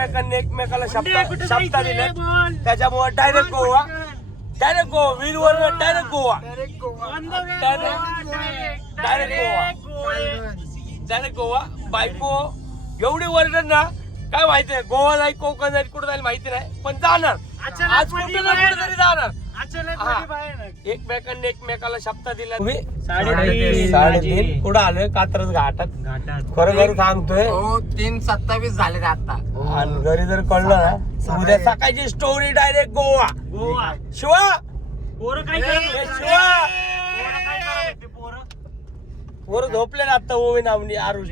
एकमेकांनी एकमेकाला शब्द दिले, त्याच्यामुळे डायरेक्ट गोवा, डायरेक्ट गोवा, वीरवर डायरेक्ट गोवा, डायरेक्ट गोवा. बायको एवढी वर्णन ना काय माहिती नाही, गोवा जाईल, कोकण जाईल, कुठं जाईल माहिती नाही, पण जाणार आज कुठे ना कुठे तरी जाणार. एकमेकांनी एकमेकाला शब्द दिला. तुम्ही 3:30 कुठं आलोय? कात्रज घाटात. खरं खरं सांगतोय 3:27 झाले आता. आणि घरी जर कळलं ना उद्या सकाळची स्टोरी डायरेक्ट गोवा. शिवा पोरं झोपले ना आता. ओवी नामनी आरुष.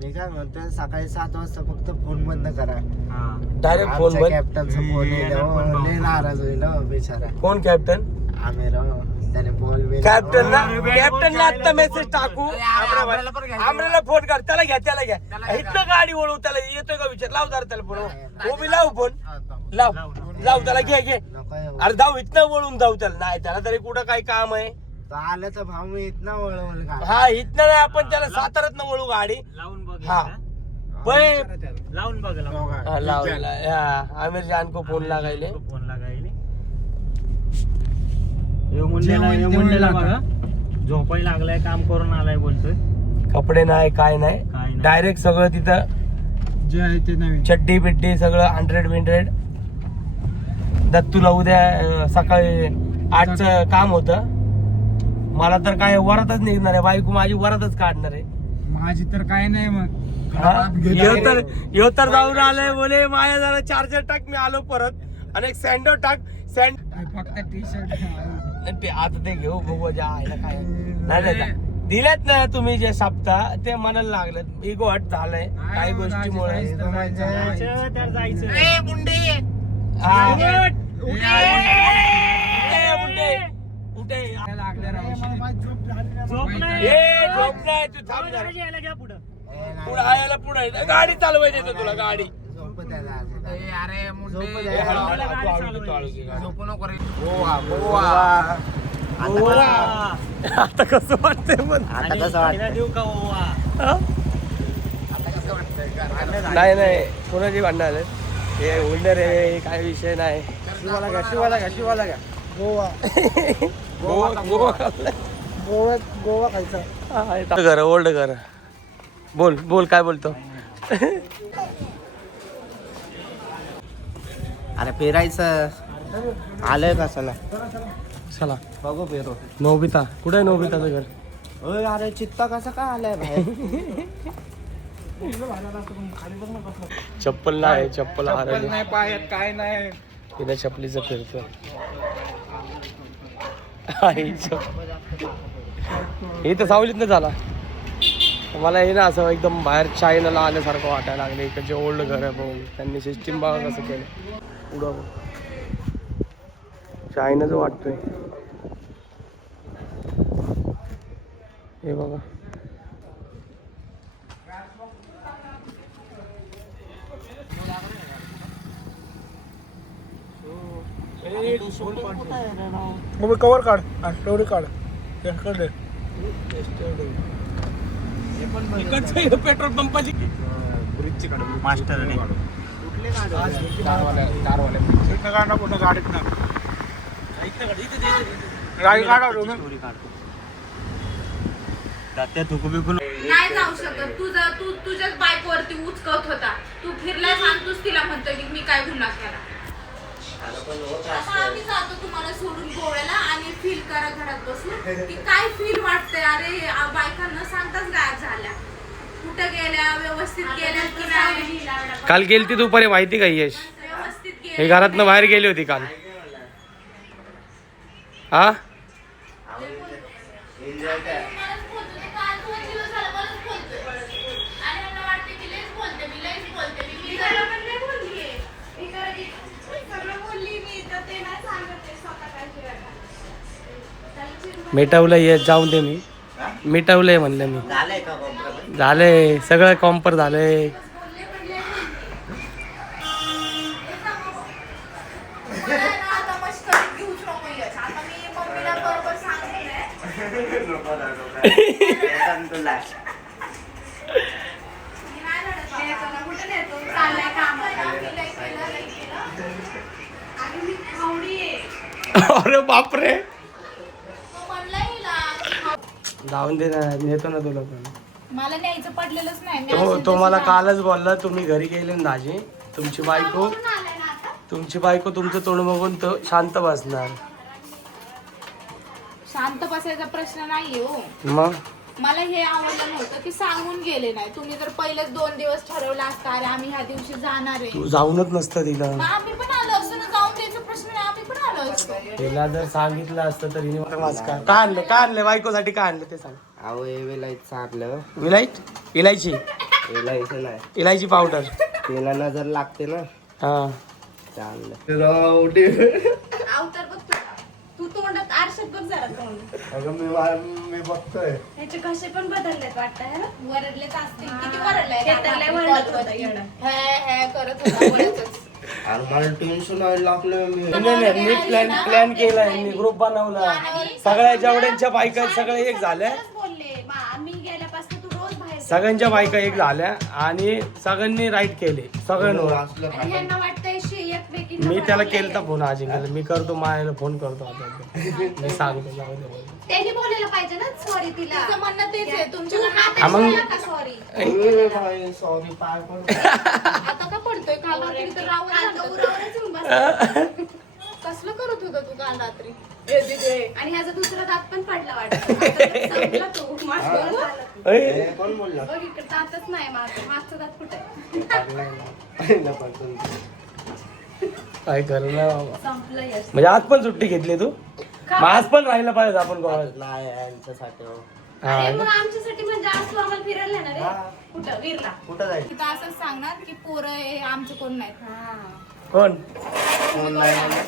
मी काय म्हणतोय सकाळी 7 वाजता फक्त फोन बंद करा. डायरेक्ट फोन बंद. कॅप्टनचा फोन लय नाराज होईल बिचारा. कोण कॅप्टन? आमिर त्याने बॉल कॅप्टनला आता मेसेज टाकू. आमऱ्याला फोन कर, त्याला घ्या इथनं गाडी वळू, त्याला येतोय का विचार. लाव जरा त्याला फोन. ओवी लाव फोन, लाव त्याला घे. अरे जाऊ इथनं वळून जाऊ त्याला. नाही त्याला तरी कुठं काही काम आहे. आलं तर भाऊ मी इथनं वळवल. हा इथनं नाही, आपण त्याला साताऱ्यात वळू गाडी. हा लावून बघ. आमिर जान को फोन लगाइले. झोपाय लागलाय, काम करून आलाय बोलतोय. कपडे नाही काय नाही, डायरेक्ट सगळं तिथं जे आहे ते नवीन चड्डी बिड्डी सगळं 100. दत्तूला उद्या सकाळी 8चं काम होतं. मला तर काय वरातच निघणार आहे. बायको माझी वरातच काढणार आहे. माझी तर काय नाही. मग यो तर जाऊन आलाय बोले माया जरा चार्जर टाक. मी आलो परत आणि एक सँडो टाक. फक्त टी शर्ट ते आता ते घेऊ बघू आहे ना काय नाही दिलेत ना तुम्ही जे शब्दा ते मनाला लागलं. इगो हट झालंय काही गोष्टीमुळे. पुढे आयाला पुढे गाडी चालवायची येतं तुला. गाडी आता कसं वाटतंय? नाही कोणाची भांडण आले हे उलडर आहे, काय विषय नाही. शिवाला घ्या गोवा खायचा. घर ओल्ड घर. बोल काय बोलतो? अरे फिरायचं आलंय का? चला बघू फिरो. नोबिता कुठे आहे? नोबिताचं घर. अरे चित्ता कसा काय आलाय बाहेर? चप्पल नाही, चप्पल हरवली. नाही पायात काय नाही. तिने चपलीचं फिरतो. हे तर सावलीत न झाला. मला हे ना असं एकदम बाहेर चायनाला आल्यासारखं वाटायला लागलं. इकडचे ओल्ड घर आहे बघून. त्यांनी सिस्टीम बघा कसं केलं. पुढं चायनाच वाटतोय हे बघा. कवर काढ, स्टोरी काढ. पेट्रोल पंपाची मास्टर नाही जाऊ शकत. तू तुझ्याच बाईकवरती उचकत होता. तू फिरलाय सांगतोस तिला म्हणतो की मी काय गुन्हा केला. आता आम्ही जातो तुम्हाला सोडून गोव्याला आणि फील करा घरात बसून की काय फील वाटतंय. अरे बायकांना सांगताच गायब झाल्या. कुठं गेल्या, व्यवस्थित गेल्या की नाही. काल गेली ती दुपारी माहिती का यश? व्यवस्थित हे घरातनं बाहेर गेली होती काल. हा मिटवलं ये जाऊन दे. मी मिटवलंय म्हणलं. मी झालंय सगळं कॉम्पर झालंय. चाललंय काम अरे बापरे, म्हणलं हिला. जाऊन दे ना, नेतो ना तुला पण. मला न्यायचं पडलेलंच नाही. मी तो असेल तो तशी मला राहते. कालच बोलला तुम्ही घरी गेले ना दाजी, तुमची बायको कामावरून आले ना आता. तुमचं तोंड बघून तो शांत बसणार. शांत बसायचा प्रश्न नाही हो. मग मला हे आवडलं नव्हतं की सांगून गेले नाही. तुम्ही जर पहिलेच 2 दिवस ठरवलं असतं, अरे आम्ही ह्या दिवशी जाणार आहे, तू जाऊनच नसतं तिला. मग आम्ही पण आलो असतो ना. जाऊन द्यायचा प्रश्न नाही, आम्ही पण आलो असतो. तिला जर सांगितलं असतं तर हिने काय आणले बायकोसाठी, काय आणलं ते सांग. अहो हे वेलायचं चारलं. इलायची वेलायचं नाही, इलायची पावडर. तेला नजर लागते ना, हा चाललं. अवतार बघ तुझा. तू तोंडात आरशात बघ जरा तोंड. अगं मी बघतोय. ह्याचे कसे पण बदललेत वाटतं है ना? वरडलेच असतील. किती वरडलाय? हे तर लय वरडत होतं येणं. हे करत होता वरडतच. अरे मला टेन्शन लागलं. मी प्लॅन केलाय, मी ग्रुप बनवला, सगळ्या जेवढ्यांच्या बायका आहेत सगळ्या एक झाल्या, खरंच बोलले आम्ही गेल्यापासून तू रोज बाहेर जातो. सगळ्यांच्या बायका एक झाल्या आणि सगळ्यांनी राईट केले सगळ्यांवर. असलं आणि ह्यांना वाटतंय एकमेकींना मी त्याला बरोबर केलता फोन अजिंक्यला, मी करतो मायाला फोन करतो आता, मी सांगतो जाऊ दे बोल. त्यांनी बोलायला पाहिजे ना सॉरी तिला. तुझं म्हणणं तेच आहे. तुमच्या हा मग सॉरी सॉरी पाय पडतो. आता का पडतोय? काल रात्री तर रावण झालं. कसलं करत होता तू काल रात्री? आणि ह्याचा दुसरा दात पण पडला वाटतं. आता तर संपला तो. मागं झाला तो. ऐ, कोण बोलला? बघ इकडे दातच नाही मागचा दात कुठे आहे? पडलाय ना. पहिला पडतो. काय करणार बाबा. संपलं यश. म्हणजे आज पण सुट्टी घेतली तू? मग आज पण राहिलं पाहिजे आपण गोव्यात. नाही यांच्यासाठी हो. हा अरे मग आमच्यासाठी म्हणजे आज तू आम्हाला फिरायला येणार हा. आहे कुठं वीरला. कुठं जायचं? तिथं असंच सांगणार की पोरं हे आमचे कोण नाहीत. कोण कोण नाही.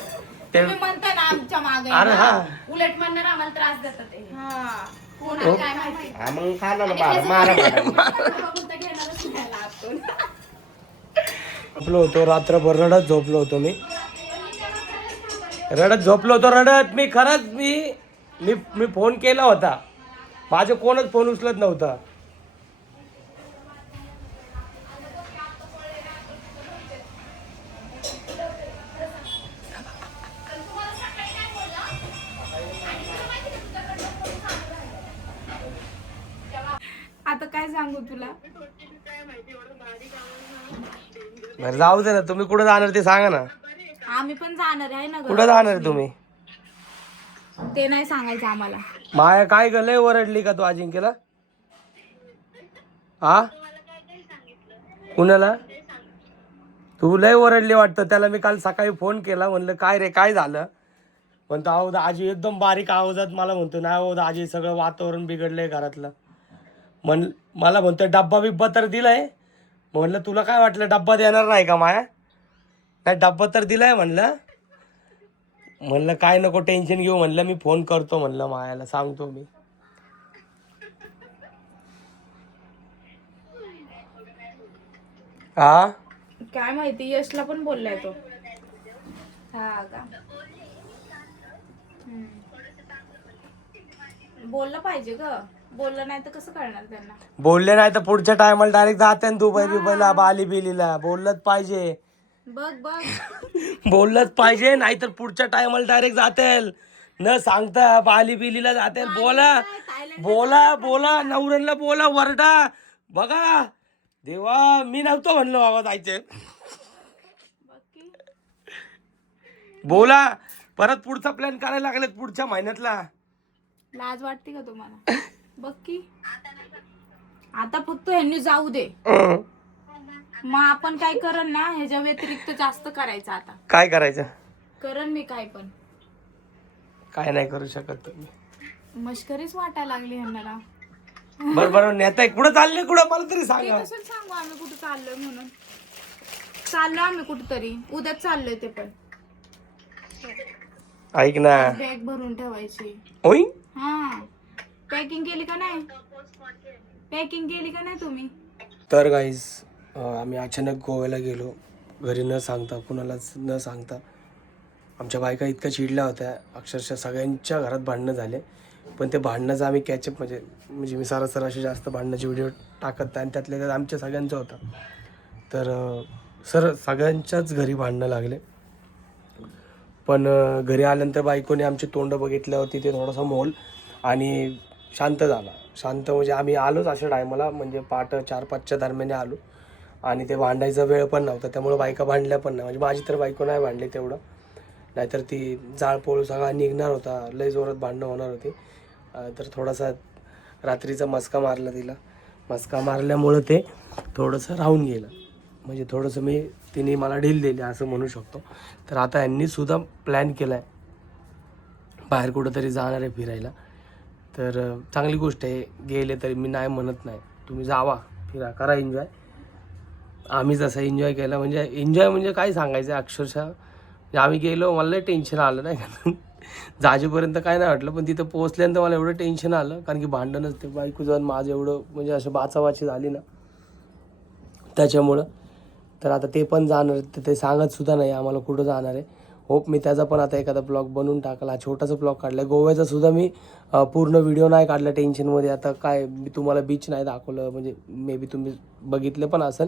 ते तुम्ही म्हणता ना आमच्या मागे. अरे हा उलट म्हणणार आम्हाला त्रास देतात ते. हा. कोणाला काय माहिती. हा मग खाला ना मारा बघून तर घेणारच नाही आपण. झोपलो होतो रात्रभर, रडत झोपलो होतो मी, रडत मी खरंच मी फोन केला होता, माझे कोणच फोन उचलत नव्हता. आता काय सांगू तुला? बरं जाऊ दे ना, तुम्ही कुठं जाणार ते सांगा ना. आम्ही पण जाणार आहे ना. कुठं जाणार आहे तुम्ही? ते नाही सांगायचं आम्हाला. माया काय लय ओरडली का तू अजिंक्यला? हा कुणाला? तू लय ओरडली वाटतं त्याला. मी काल सकाळी फोन केला, म्हणलं काय रे काय झालं? म्हणतो अहो दाजी एकदम बारीक आवाजात मला म्हणतो, नाही हो दाजी सगळं वातावरण बिघडलंय घरातलं. मला म्हणतोय डब्बा बिब्बा तर दिलाय. म्हणलं तुला काय वाटलं डब्बा देणार नाही का माया? नाही डब्बा तर दिलाय म्हणलं काय नको टेन्शन घेऊ, म्हणलं मी फोन करतो, म्हणलं मायाला सांगतो मी. हा काय माहिती, यशला पण बोललाय तो. हा का? बोललं पाहिजे ग. बोललं नाही तर कसं कळणार त्यांना? बोलले नाही तर पुढच्या टायमाला डायरेक्ट जाते ना दुबई बिबईला बाली बिलीला. बोललंच पाहिजे, बघ बोललंच पाहिजे, नाहीतर पुढच्या टायमाला डायरेक्ट जातील न सांगता बाली बिलीला जातील. बोला नवऱ्याला बोला, वरडा. बघा देवा, मी नव्हतो म्हणलं बाबा जायचे. बोला परत पुढचा प्लॅन करायला लागलेत पुढच्या महिन्यातला. लाज वाटते का तुम्हाला? बघ की आता फक्त ह्यांनी जाऊ दे, मग आपण काय करण ना ह्याच्या व्यतिरिक्त जास्त करायचं. आता काय करायचं? करण मी काय पण. काय नाही करू शकत तुम्ही. मस्करीच वाटायला लागली ह्यांना. बरोबर नेता कुठं चालले, कुठं मला तरी ते सांगा. कसं सांगू आम्ही कुठं चाललोय म्हणून? चाललोय आम्ही कुठतरी, उद्याच चाललोय ते पण. ऐक ना, बॅग भरून ठेवायची. ओय हा पॅकिंग केली का नाही? पॅकिंग केली का नाही तुम्ही? तर गाईज आम्ही अचानक गोव्याला गेलो, घरी न सांगता, कुणालाच न सांगता. आमच्या बायका इतक्या चिडल्या होत्या, अक्षरशः सगळ्यांच्या घरात भांडणं झाले. पण ते भांडणाचं आम्ही कॅचअप म्हणजे मी सरासर जास्त भांडणाचे व्हिडिओ टाकत नाही, आणि त्यातल्या त्यात आमच्या सगळ्यांचं होता. तर सगळ्यांच्याच घरी भांडणं लागले. पण घरी आल्यानंतर बायकोने आमचे तोंड बघितल्यावर तिथे थोडासा मोल आणि शांत झाला. शांत म्हणजे आम्ही आलोच अशा टायमाला, म्हणजे 4-5च्या दरम्याने आलो आणि ते भांडायचा वेळ पण नव्हता, त्यामुळे बायका भांडल्या पण नाही. म्हणजे माझी तर बायको नाही भांडली तेवढं, नाहीतर ती जाळपोळ सगळा निघणार होता, लय जोरात भांडणं होणार होती. तर थोडासा रात्रीचा मस्का मारला तिला, मस्का मारल्यामुळं ते थोडंसं राहून गेलं. म्हणजे थोडंसं तिने मला ढील दिली असं म्हणू शकतो. तर आता यांनीसुद्धा प्लॅन केला आहे बाहेर कुठंतरी जाणार आहे फिरायला. तर चांगली गोष्ट आहे, गेले तरी मी नाही म्हणत नाही, तुम्ही जावा फिरा, करा एन्जॉय. आम्ही जसं एन्जॉय केला, म्हणजे एन्जॉय म्हणजे काय सांगायचं अक्षरशः. म्हणजे आम्ही गेलो, मला लय टेन्शन आलं नाही का जाजेपर्यंत काय नाही वाटलं, पण तिथं पोहोचल्यानंतर मला एवढं टेन्शन आलं, कारण की भांडणच ते बायको जाऊन माझं एवढं म्हणजे असं बाचाबाची झाली ना त्याच्यामुळं. तर आता ते पण जाणार, तर ते सांगतसुद्धा नाही आम्हाला कुठं जाणार आहे. होप मी त्याचा पण आता एखादा ब्लॉग बनवून टाकला. छोटासा ब्लॉग काढला गोव्याचा सुद्धा मी, पूर्ण व्हिडिओ नाही काढला टेन्शनमध्ये. आता काय मी तुम्हाला बीच नाही दाखवलं, म्हणजे मे बी तुम्ही बघितलं पण असेल,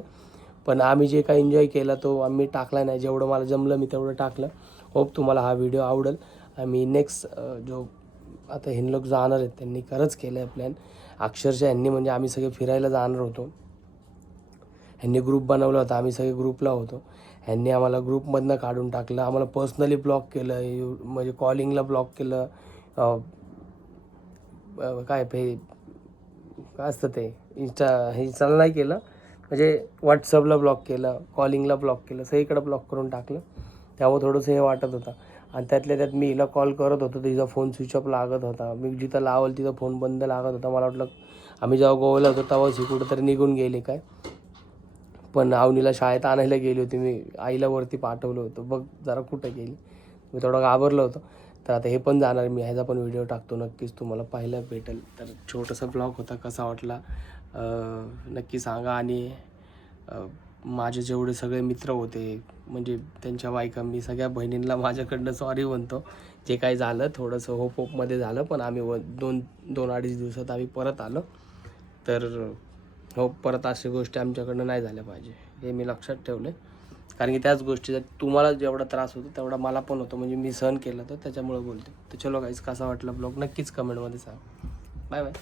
पण आम्ही जे काही एन्जॉय केला तो आम्ही टाकला नाही. जेवढं मला जमलं मी तेवढं टाकलं. होप तुम्हाला हा व्हिडिओ आवडेल. आम्ही नेक्स्ट जो आता हे लोक जाणार आहेत त्यांनी खरंच केलं आहे प्लॅन अक्षरशः. यांनी म्हणजे आम्ही सगळे फिरायला जाणार होतो, ह्यांनी ग्रुप बनवला होता, आम्ही सगळे ग्रुपला होतो. ह्यांनी आम्हाला ग्रुपमधनं काढून टाकलं, आम्हाला पर्सनली ब्लॉक केलं, म्हणजे कॉलिंगला ब्लॉक केलं, काय असतं ते इंस्टाला नाही केलं, म्हणजे व्हॉट्सअपला ब्लॉक केलं, कॉलिंगला ब्लॉक केलं, सगळीकडं ब्लॉक करून टाकलं. त्यामुळे थोडंसं हे वाटत होतं. आणि त्यातल्या त्यात मी हिला कॉल करत होतो, तिचा फोन स्विच ऑफ लागत होता. मी जिथं लावलं तिथं फोन बंद लागत होता. मला वाटलं आम्ही जेव्हा गोव्याला होतो तेव्हाच ही कुठंतरी निघून गेली काय. पण अवनीला शाळेत आणायला गेली होती, मी आईला वरती पाठवलं होतं, बघ जरा कुठं गेली. मी थोडं घाबरलो होतो. तर आता हे पण जाणार मी, ह्याचा पण व्हिडिओ टाकतो, नक्कीच तुम्हाला पाहायला भेटेल. तर छोटासा ब्लॉग होता, कसा वाटला नक्की सांगा. आणि माझे जेवढे सगळे मित्र होते, म्हणजे त्यांच्या बायका, मी सगळ्या बहिणींना माझ्याकडनं सॉरी म्हणतो. जे काही झालं थोडंसं होपमध्ये झालं, पण आम्ही 2-2.5 दिवसात आम्ही परत आलो. तर हो, परत अशी गोष्टी आमच्याकडनं नाही झाल्या पाहिजे हे मी लक्षात ठेवलं. कारण की त्याच गोष्टीचा तुम्हाला जेवढा त्रास होतो तेवढा मला पण होतो, म्हणजे मी सहन केलं तर त्याच्यामुळे बोलतो. तर चलो गाईस, कसा वाटला ब्लॉग नक्कीच कमेंटमध्ये सांगा. Bye bye.